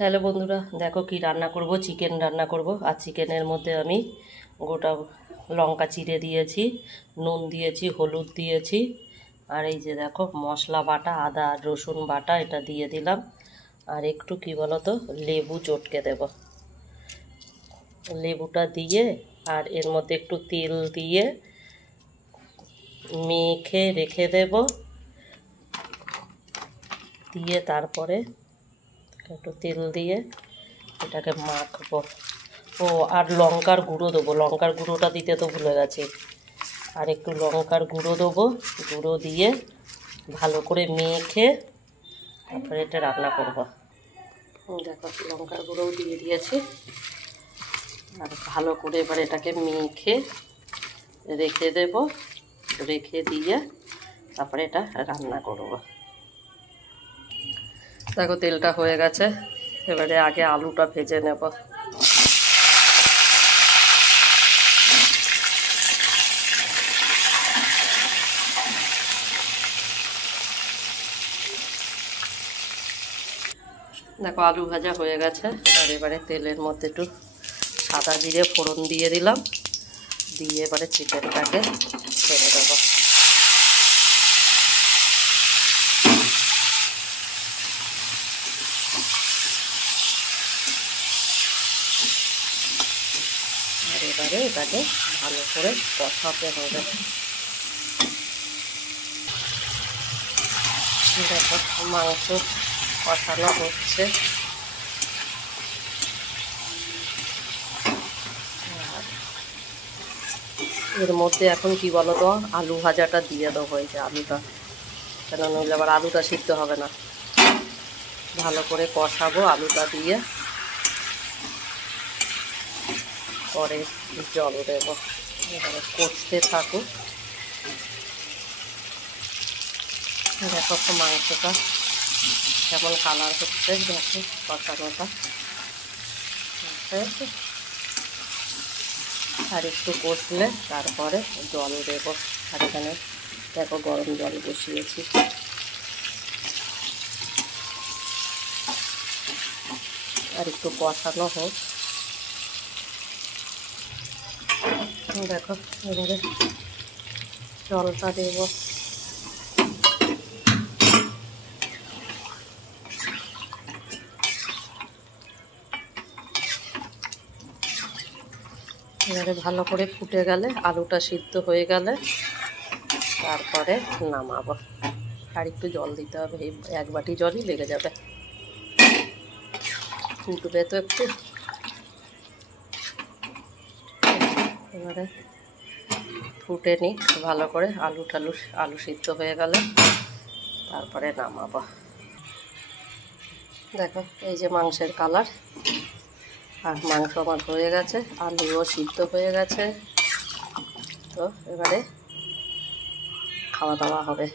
Hello বন্ধুরা, দেখো কি রান্না করব। চিকেন রান্না করব। আর চিকেনের মধ্যে আমি গোটা লঙ্কা চিড়ে দিয়েছি, নুন দিয়েছি, হলুদ দিয়েছি, আর এই যে দেখো মশলা বাটা, আদা আর রসুন বাটা এটা দিয়ে দিলাম। আর একটু কি বলো তো, লেবু চটকে দেব। লেবুটা দিয়ে আর এর মধ্যে একটু তেল দিয়ে মেখে রেখে দেব। দিয়ে তারপরে একটু তেল দিয়ে এটাকে মাখবো। ও আর লঙ্কার গুঁড়ো দেবো, লঙ্কার গুঁড়োটা দিতে তো ভুলে গেছি। আর একটু লঙ্কার গুঁড়ো দেবো, গুঁড়ো দিয়ে ভালো করে মেখে তারপরে এটা রান্না করবো। দেখো লঙ্কার গুঁড়োও দিয়ে দিয়েছি। আর ভালো করে এবার এটাকে মেখে রেখে দেব। রেখে দিয়ে তারপরে এটা রান্না করব। দেখো তেলটা হয়ে গেছে, এবারে আগে আলুটা ভেজে নেব। দেখো আলু ভাজা হয়ে গেছে। আর এবারে তেলের মধ্যে একটু সাদা জিরে ফোড়ন দিয়ে দিলাম। দিয়ে এবারে চিকেনটাকে ছেড়ে দেবো। আর এবারে এটাকে ভালো করে কষাতে হবে। দেখো মাংস কষানো হচ্ছে। এর মধ্যে এখন কি বলো তো, আলু ভাজাটা দিয়ে দেবো। এই যে আলুটা, কেন নইলে আবার আলুটা সিদ্ধ হবে না। ভালো করে কষাবো আলুটা দিয়ে, পরে জল দেবো। এবারে কষতে থাকুক। দেখো মাংসটা কেমন কালার হচ্ছে, দেখো কষানোটা। আর একটু কষলে তারপরে জল দেবো। আর এখানে দেখো গরম জল বসিয়েছি। আর একটু কষানো হোক। দেখো এবারে জলটা দেবো। এবারে ভালো করে ফুটে গেলে, আলুটা সিদ্ধ হয়ে গেলে তারপরে নামাবো। আর একটু জল দিতে হবে, এই এক বাটি জলই লেগে যাবে। ফুটবে তো একটু। এবারে ফুটে নি ভালো করে, আলু সিদ্ধ হয়ে গেলে তারপরে নামাবো। দেখো এই যে মাংসের কালার। আর মাংস আমার হয়ে গেছে, আলুও সিদ্ধ হয়ে গেছে। তো এবারে খাওয়া দাওয়া হবে।